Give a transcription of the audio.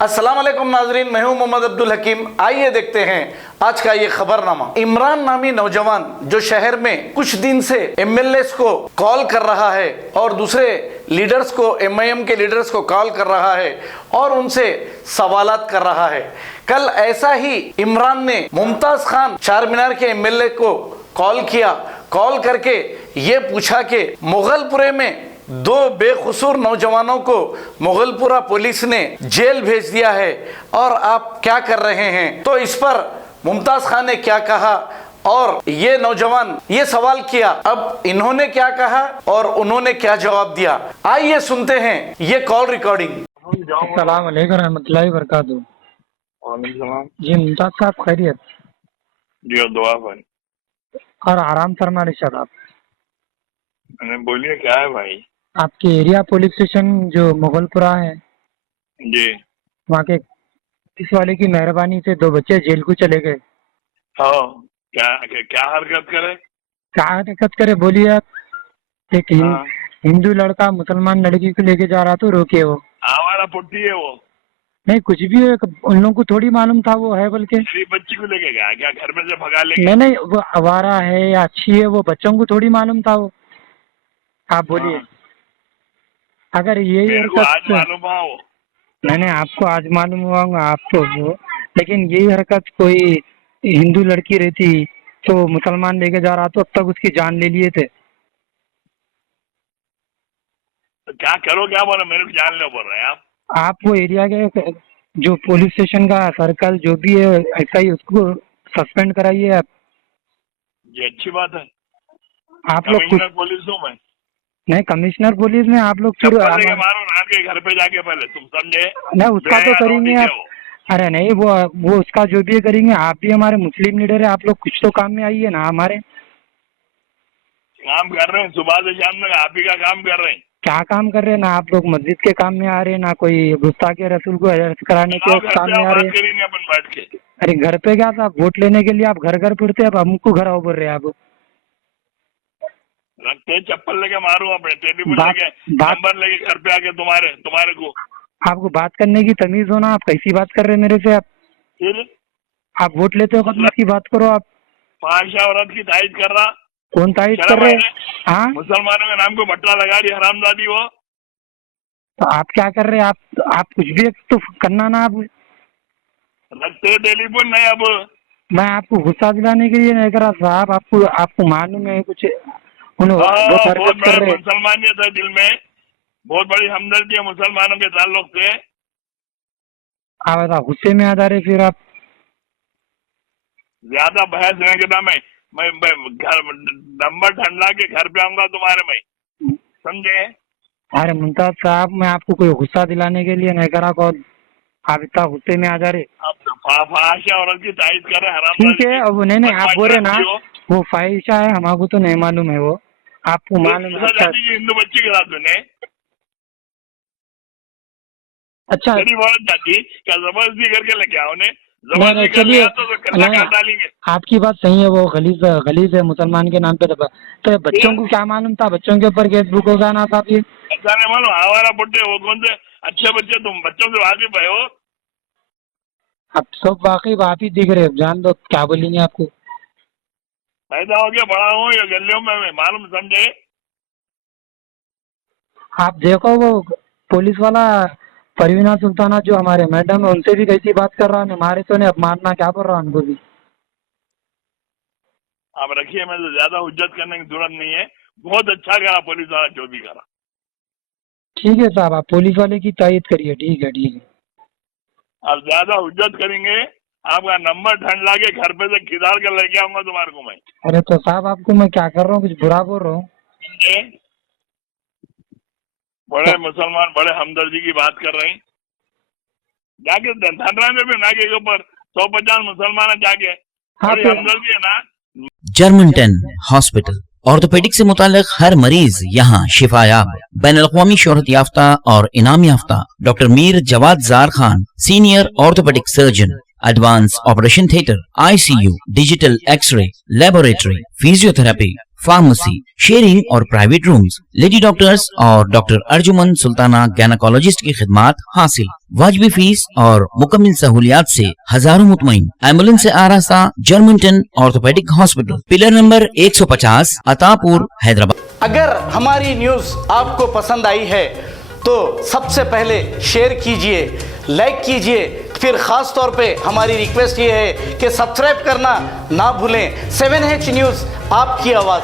अस्सलाम वालेकुम नाजरीन, मैं हूं मोहम्मद अब्दुल हकीम। आइए देखते हैं आज का ये खबरनामा। इमरान नामी नौजवान जो शहर में कुछ दिन से एमएलएस को कॉल कर रहा है और दूसरे लीडर्स को, एमआईएम के लीडर्स को कॉल कर रहा है और उनसे सवालात कर रहा है। कल ऐसा ही इमरान ने मुमताज खान चार मीनार के एमएलए को कॉल किया। कॉल करके ये पूछा कि मुगलपुरे में दो बेकसूर नौजवानों को मुगलपुरा पुलिस ने जेल भेज दिया है और आप क्या कर रहे हैं। तो इस पर मुमताज खान ने क्या कहा और ये नौजवान ये सवाल किया, अब इन्होंने क्या कहा और उन्होंने क्या जवाब दिया। आइए सुनते हैं ये कॉल रिकॉर्डिंग। अस्सलाम वालेकुम रहमतुल्लाहि व बरकातहू। जी मुमताज साहब खैरियत? जी दुआ भाई। और आराम फरमा इरशाद आप। बोलिए क्या है भाई? आपके एरिया पुलिस स्टेशन जो मुगलपुरा है जी वहाँ के इस वाले की मेहरबानी से दो बच्चे जेल को चले गए। हाँ, क्या क्या हरकत करे? क्या हरकत करे बोलिए आप? एक हाँ। हिंदू लड़का मुसलमान लड़की को लेके जा रहा तो रोके वो। हमारा पुट्टी है वो। नहीं कुछ भी है, उन लोगों को थोड़ी मालूम था वो है, बल्कि मेरी बच्ची को लेके गया क्या? घर में से भगा लेके? नहीं नहीं, वो आवारा है या अच्छी है वो बच्चों को थोड़ी मालूम था वो। आप बोलिए। हाँ। अगर यही मेरे को आज हरकत, मालूम है वो। नहीं आपको आज मालूम हुआ होगा आपको वो, लेकिन यही हरकत कोई हिंदू लड़की रहती तो मुसलमान लेके जा रहा तो अब तक उसकी जान ले लिए थे। तो क्या करो, क्या बोला? मेरे को जान लो बोल रहे हैं आप वो एरिया के जो पुलिस स्टेशन का सर्कल जो भी है ऐसा ही उसको सस्पेंड कराइए आप। ये अच्छी बात है। आप लोग कुछ कमिश्नर पुलिस हूँ मैं। नहीं, कमिश्नर पुलिस में आप लोग फिर चप्पल लेके मारो ना के घर पे जाके पहले, तुम समझे? नहीं उसका तो करेंगे आप। अरे नहीं वो उसका जो भी करेंगे। आप भी हमारे मुस्लिम लीडर है, आप लोग कुछ तो काम में आइए ना हमारे। काम कर रहे हैं सुबह से शाम तक, आप ही का काम कर रहे हैं। क्या काम कर रहे हैं ना? आप लोग मस्जिद के काम में आ रहे हैं ना, कोई गुस्ताखी रसूल को अरेस्ट कराने के काम में आ रहे हैं। अपन बैठ के। अरे घर पे क्या था, वोट लेने के लिए आप घर घर फिरते, अब हमको घर आओ बोल रहे हैं आप। रखते चप्पल लेके मारो अपने टेलीफोन लेके, नंबर लेके घर पे आके तुम्हारे को। आपको बात करने की तमीज हो ना, आप कैसी बात कर रहे हैं मेरे से? आप फिर आप वोट लेते हो कब की बात करो आप। फाहिशा औरत की तारीफ कर रहा। कौन तारीफ कर रहे हैं? हाँ, मुसलमानों के नाम को भट्टा लगा रही हरामजादी वो। तो आप क्या कर रहे हैं? आप कुछ भी एक तो करना ना आप। रखते टेलीफोन नहीं अब। मैं आपको गुस्सा दिलाने के लिए नहीं कर रहा साहब, आपको मालूम है कुछ बहुत बड़ा मुसलमानियत है दिल में, बहुत बड़ी हमदर्दी है मुसलमानों के ताल्लुक से। आप गुस्से में आ जा रहे फिर आप। ज्यादा बहस नहीं करना। मैं घर नंबर ठंडा के घर पे आऊंगा तुम्हारे में, समझे? अरे मुमताज साहब, मैं आपको कोई गुस्सा दिलाने के लिए नहीं करा कॉल, आप इतना गुस्से में आ जा रहे। अब तो फाहिशा औरत की तारीफ कर रहे हराम। ठीक है, अब नहीं आप बोल रहे ना वो फाहिशा है, हमको तो नहीं मालूम है वो, आपको मालूम है। हिंदू बच्ची के साथ मैंने अच्छा जाती क्या जबरदस्ती करके लेके आओ ने? नहीं चलिए, आपकी बात सही है, वो गलीज है मुसलमान के नाम पे। तो बच्चों को क्या मालूम था, बच्चों के ऊपर केस बुक होगा ना साहब? ये ऐसा नहीं मालूम हमारा बुड्ढे हो कौन से अच्छे बच्चे, तुम बच्चों से वाकिफ है हो? अब सब वाकिफ आप ही दिख रहे, जान दो क्या बोलेंगे आपको। पैदा हो गया बड़ा हो या गलियों में मालूम, समझे? आप देखो वो पुलिस वाला परवीना सुल्ताना जो हमारे मैडम है, उनसे भी कैसी बात कर रहा है, हमारे तो नहीं, अब मारना क्या बोल रहा है उनको भी। आप रखिए, मैं तो ज्यादा हुज्जत करने की जरूरत नहीं है। बहुत अच्छा करा पुलिस वाला जो भी करा। ठीक है साहब, आप पुलिस वाले की तायद करिए। ठीक है ठीक है। आप ज्यादा हुज्जत करेंगे, आपका नंबर ठंड लाके घर पे से खिदार कर लेके आऊंगा तुम्हारे को मैं। अरे तो साहब आपको मैं क्या कर रहा हूँ, कुछ बुरा बोल रहा हूँ? बड़े मुसलमान बड़े हमदर्दी की बात कर रहे हैं। जाके धनराज में भी नाके के ऊपर 150 मुसलमान जाके बड़ी हमदर्दी है ना। जर्मन 10 हॉस्पिटल ऑर्थोपेडिक से मुताल्लिक हर मरीज यहाँ शिफायाब। बैनुल-अक़वामी शोहरत याफ्ता और इनाम याफ्ता doctor Mir Jawad Jar Khan, senior orthopaedic surgeon, advance operation theatre, ICU, digital x ray, laboratory, physiotherapy, pharmacy, sharing और प्राइवेट रूम्स, लेडी डॉक्टर्स और डॉक्टर अर्जुमन सुल्ताना गैनाकोलॉजिस्ट की खिदमात हासिल। वाजबी फीस और मुकम्मल सहूलियात से हजारों मुतमईन। एम्बुलेंस से आरास्ता Germanten orthopaedic hospital, pillar number 150, Attapur, Hyderabad. अगर हमारी न्यूज़ आपको पसंद आई है तो सबसे पहले शेयर कीजिए, लाइक कीजिए, फिर ख़ास तौर पे हमारी रिक्वेस्ट ये है कि सब्सक्राइब करना ना भूलें। 7H न्यूज़, आपकी आवाज़।